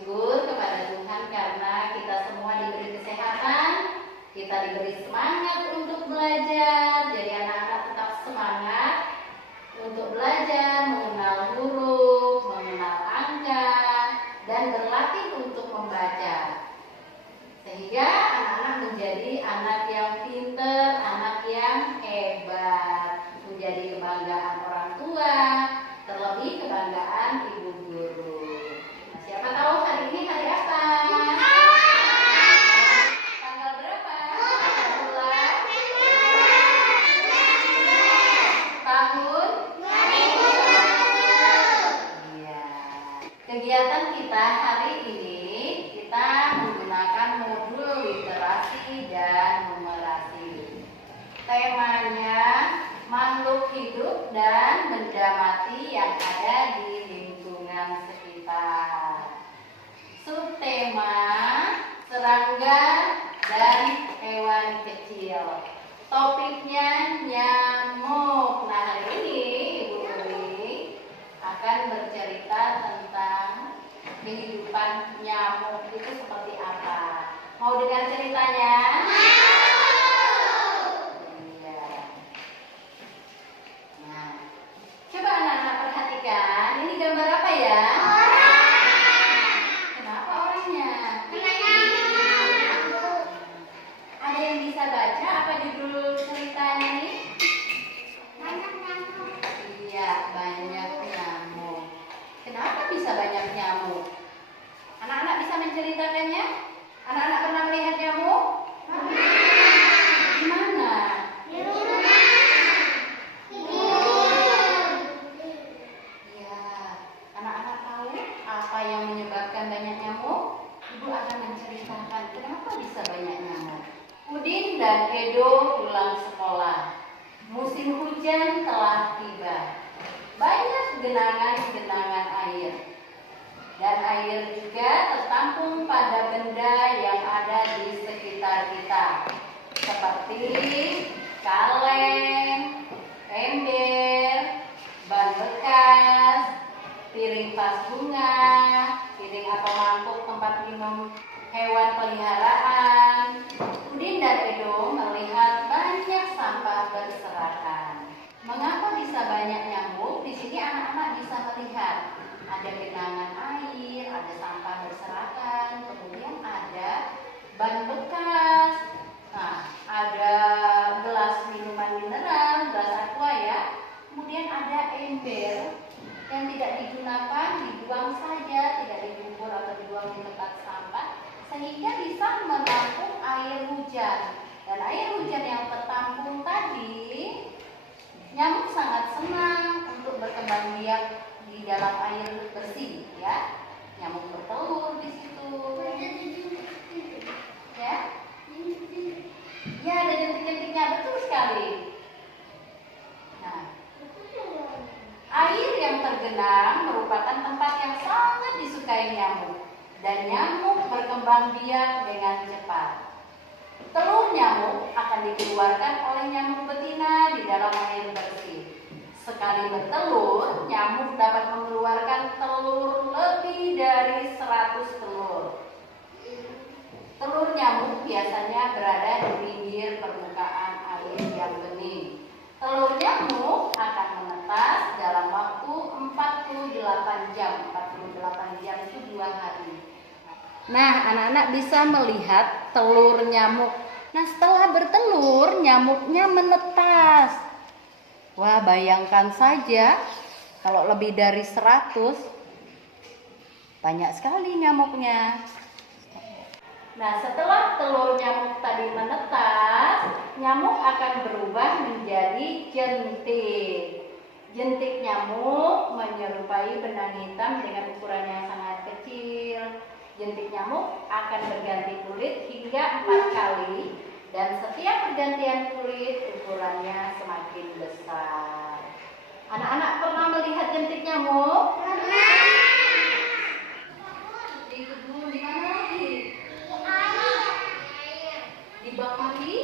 bersyukur kepada Tuhan karena kita semua diberi kesehatan, kita diberi semangat untuk belajar. Jadi anak-anak tetap semangat untuk belajar, mengenal huruf, mengenal angka, dan berlatih untuk membaca. Sehingga anak-anak menjadi anak yang pinter, anak yang hebat, menjadi kebanggaan orang tua, terlebih kebanggaan ibu guru. Nah, siapa tahu hari ini hari apa? Tanggal berapa? Bulan? Tahun? Iya. Kegiatan kita hari ini kita menggunakan modul literasi dan numerasi. Temanya makhluk hidup dan benda mati yang ada di lingkungan sekitar. Subtema serangga dan hewan kecil. Topiknya nyamuk. Nah, hari ini Ibu Uli akan bercerita tentang kehidupan nyamuk itu seperti apa. Mau dengar ceritanya? Iya. Nah, coba anak-anak perhatikan. Ini gambar apa ya? Kenapa orangnya? Ada yang bisa baca apa judul ceritanya nih? Banyak nyamuk. Iya, banyak nyamuk. Kenapa bisa banyak nyamuk? Anak-anak bisa menceritakannya? Anak-anak pernah melihat nyamuk? Di mana? Di rumah. Iya. Anak-anak tahu apa yang menyebabkan banyak nyamuk? Ibu akan menceritakan kenapa bisa banyak nyamuk. Udin dan Edo pulang sekolah. Musim hujan telah tiba. Banyak genangan-genangan air. Dan air juga tertampung pada benda yang ada di sekitar kita. Seperti kaleng, ember, ban bekas, piring vas bunga, piring atau mangkuk tempat minum hewan peliharaan. Udin dan Edo melihat banyak sampah berserakan. Mengapa bisa banyak nyamuk? Di sini anak-anak bisa melihat ada genangan air, ada sampah berserakan, kemudian ada ban bekas. Nah, ada gelas minuman mineral, gelas aqua ya. Kemudian ada ember yang tidak digunakan, dibuang saja, tidak dikubur atau dibuang di tempat sampah, sehingga bisa menampung air hujan. Dan air hujan yang tertampung tadi, nyamuk sangat senang untuk berkembang biak di dalam air bersih, ya. Nyamuk bertelur di situ. Ya? Ya, ada jentik-jentiknya, betul sekali. Nah, air yang tergenang merupakan tempat yang sangat disukai nyamuk, dan nyamuk berkembang biak dengan cepat. Telur nyamuk akan dikeluarkan oleh nyamuk betina di dalam air bersih. Sekali bertelur, nyamuk dapat mengeluarkan telur lebih dari 100 telur. Telur nyamuk biasanya berada di pinggir permukaan air yang bening. Telur nyamuk akan menetas dalam waktu 48 jam. 48 jam itu 2 hari. Nah, anak-anak bisa melihat telur nyamuk. Nah, setelah bertelur, nyamuknya menetas. Wah, bayangkan saja kalau lebih dari 100, banyak sekali nyamuknya. Nah, setelah telur nyamuk tadi menetas, nyamuk akan berubah menjadi jentik. Jentik nyamuk menyerupai benang hitam dengan ukuran yang sangat kecil. Jentik nyamuk akan berganti kulit hingga 4 kali, dan setiap pergantian kulit ukurannya semakin besar. Anak-anak pernah melihat jentik nyamuk? Pernah. Di kebun, di mana lagi? Di bak mandi?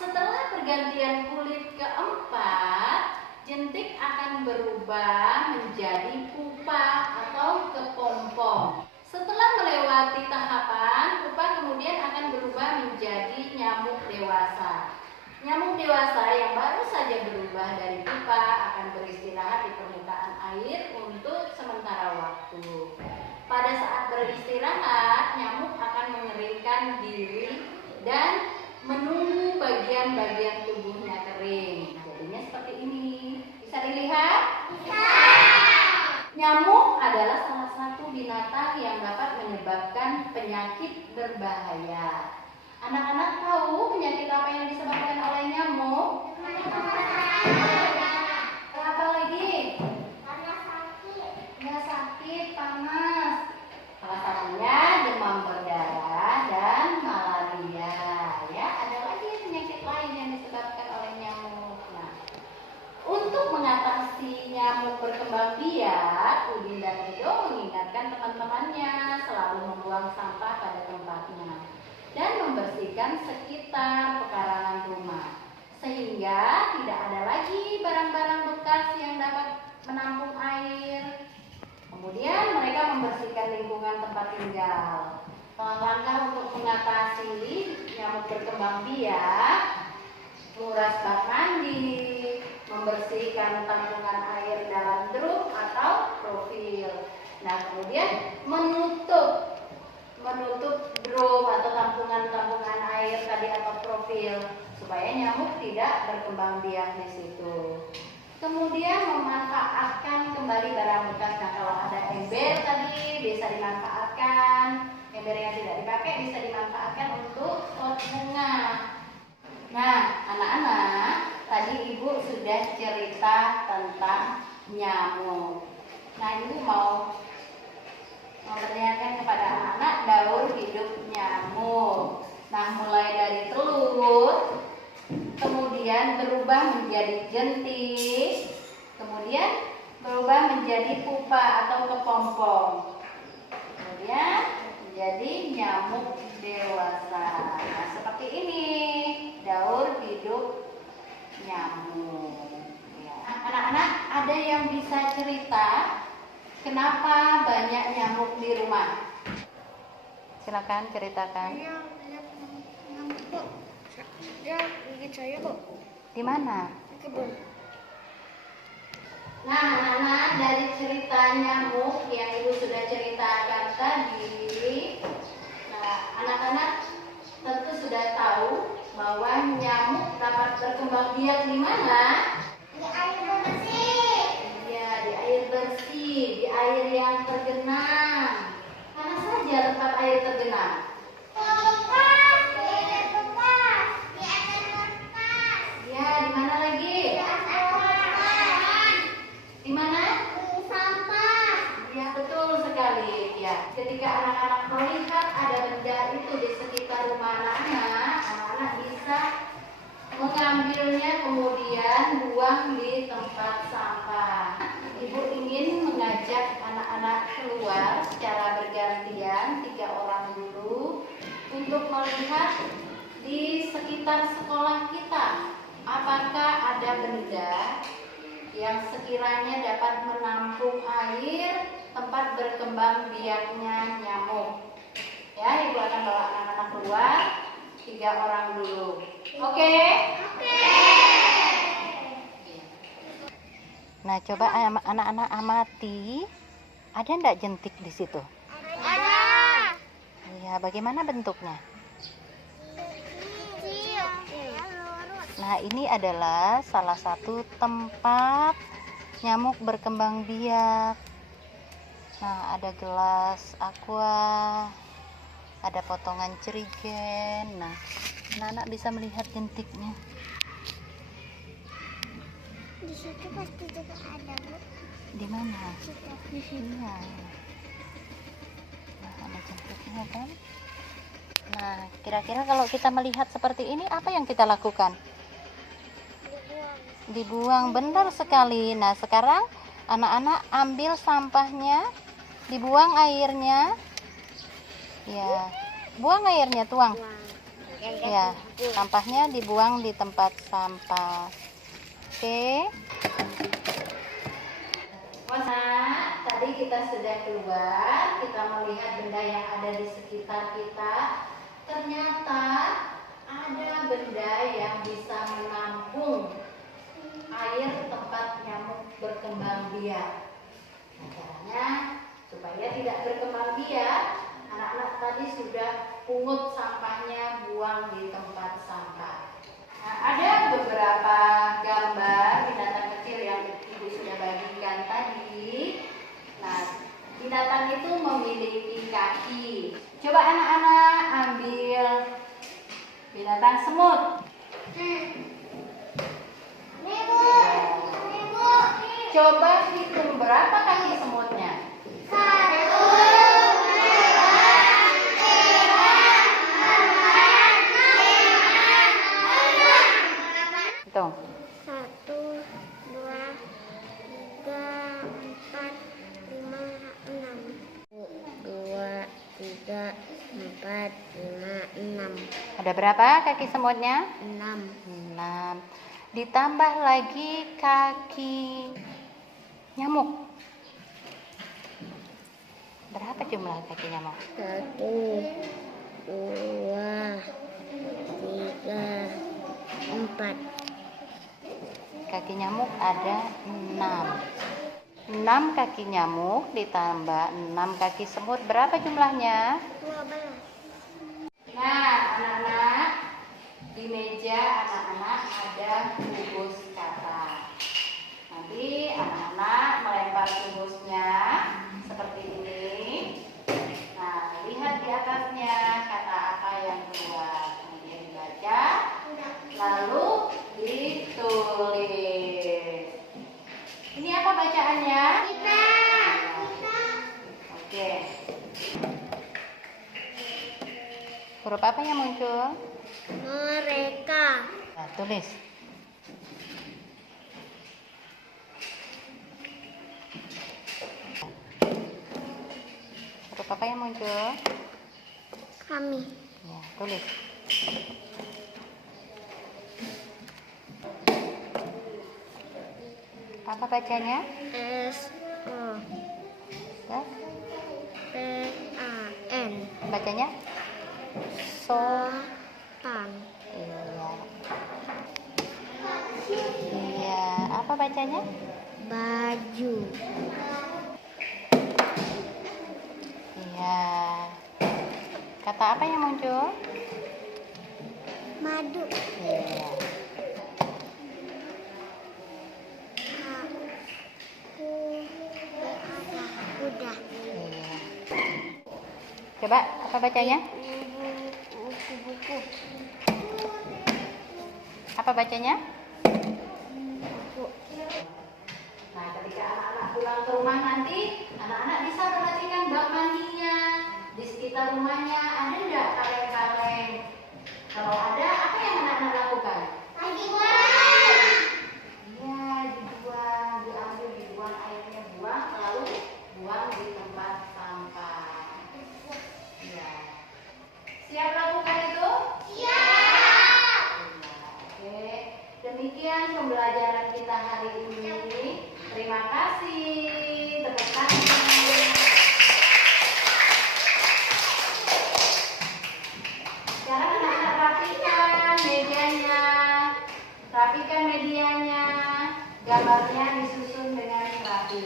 Setelah pergantian kulit keempat, jentik akan berubah menjadi pupa atau kepon dewasa yang baru saja berubah dari pupa akan beristirahat di permukaan air untuk sementara waktu. Pada saat beristirahat, nyamuk akan mengeringkan diri dan menunggu bagian-bagian tubuhnya kering. Jadinya seperti ini. Bisa dilihat? Bisa. Nyamuk adalah salah satu binatang yang dapat menyebabkan penyakit berbahaya. Anak-anak tahu penyakit apa yang disebabkan oleh nyamuk? Apa lagi? Panas sakit. Ya, sakit, panas. Salah satunya demam berdarah dan malaria. Ya, ada lagi penyakit lain yang disebabkan oleh nyamuk. Nah, untuk mengatasi nyamuk berkembang biak, Udin dan Edo mengingatkan teman-temannya selalu membuang sampah pada tempatnya dan membersihkan sekitar pekarangan rumah, sehingga tidak ada lagi barang-barang bekas yang dapat menampung air. Kemudian mereka membersihkan lingkungan tempat tinggal. Langkah untuk mengatasi nyamuk berkembang biak: menguras bak mandi, membersihkan tampungan air dalam drum atau profil. Nah, kemudian menutup drum atau tampungan air tadi atau profil supaya nyamuk tidak berkembang biak di situ. Kemudian memanfaatkan kembali barang bekas. Nah, kalau ada ember tadi bisa dimanfaatkan. Ember yang tidak dipakai bisa dimanfaatkan untuk pot bunga. Nah, anak-anak, tadi Ibu sudah cerita tentang nyamuk. Nah, Ibu mau memperlihatkan kepada anak-anak daur hidup nyamuk. Nah, mulai dari telur, kemudian berubah menjadi jentik, kemudian berubah menjadi pupa atau kepompong, kemudian menjadi nyamuk dewasa. Nah, seperti ini daur hidup nyamuk. Ya. Anak-anak, ada yang bisa cerita kenapa banyak nyamuk di rumah? Silakan ceritakan. Nyamuk kok. Dia gigit saya kok. Di mana? Di kebun. Nah, anak-anak, dari cerita nyamuk yang Ibu sudah ceritakan tadi, nah, anak-anak tentu sudah tahu bahwa nyamuk dapat berkembang biak di mana? Di air bersih. Ya, di air bersih, di air yang tergenang. Mana saja tempat air tergenang? Bekas. Di air bekas. Di air bekas. Ya, di mana lagi? Di air bekas. Di mana? Di sampah. Ya, betul sekali. Ya, ketika anak-anak melihat ada benda itu di sekitar rumah anak-anak bisa mengambilnya kemudian buang di tempat sampah. Ibu ingin mengajak anak-anak keluar secara bergantian, 3 orang dulu, untuk melihat di sekitar sekolah kita apakah ada benda yang sekiranya dapat menampung air tempat berkembang biaknya nyamuk. Ya, Ibu akan bawa anak-anak keluar, 3 orang dulu. Oke? Nah, coba anak-anak amati, ada enggak jentik di situ? Ada. Iya, bagaimana bentuknya? Kecil. Lurus. Nah, ini adalah salah satu tempat nyamuk berkembang biak. Nah, ada gelas aqua, ada potongan cerigen. Nah, anak-anak bisa melihat jentiknya. Di situ pasti juga ada, Bu. Di mana? Di sini. Iya. Nah, ada jentiknya kan? Nah, kira-kira kalau kita melihat seperti ini, apa yang kita lakukan? Dibuang, benar sekali. Nah, sekarang anak-anak ambil sampahnya, dibuang airnya. Ya, buang airnya, tuang. Ya, sampahnya dibuang di tempat sampah. Oke. Nah, tadi kita sudah keluar, kita melihat benda yang ada di sekitar kita. Ternyata ada benda yang bisa menampung air tempat nyamuk berkembang biak. Nah, caranya supaya tidak berkembang biak, anak-anak tadi sudah pungut sampahnya, buang di tempat sampah. Nah, ada beberapa gambar binatang kecil yang Ibu sudah bagikan tadi. Nah, binatang itu memiliki kaki. Coba anak-anak ambil binatang semut. Coba hitung berapa kaki semutnya. Hitung. 1, 2, 3, 4, 5, 6. 2, 3, 4, 5, 6. Ada berapa kaki semutnya? 6. 6. Ditambah lagi kaki nyamuk. Berapa jumlah kaki nyamuk? 1, 2, 3, 4. Kaki nyamuk ada 6. 6 kaki nyamuk ditambah 6 kaki semut. Berapa jumlahnya? 12. Nah, anak-anak, di meja anak-anak ada kubus kata. Nanti anak-anak melempar kubusnya seperti ini. Nah, lihat di atasnya kata apa yang keluar. Kemudian dibaca, lalu ditulis. Ini apa bacaannya? Kita. Oke. Huruf apa yang muncul? Mereka. Nah, tulis. Huruf apa yang muncul? Kami. Ya, tulis. Apa bacanya? S O Ya, P A N. bacanya? So. Pan. Iya. Iya, apa bacanya? Baju. Iya. Kata apa yang muncul? Madu. Iya. Kuda. Iya. Coba apa bacanya? Buku-buku. Apa bacanya? Buku. Nah, ketika anak-anak pulang ke rumah nanti, anak-anak bisa perhatikan bak mandinya. Di sekitar rumahnya ada nggak kaleng-kaleng? Kalau ada, apa yang anak-anak lakukan? Lagi buang. Iya, dibuang, diambil, dibuang airnya, buang, lalu buang di tempat sampah. Iya. Siap lakukan itu? Siap. Oke, demikian pembelajaran kita hari ini. Terima kasih. Tepuk tangan. Sekarang anak-anak rapikan mejanya, rapikan medianya, gambarnya disusun dengan rapi.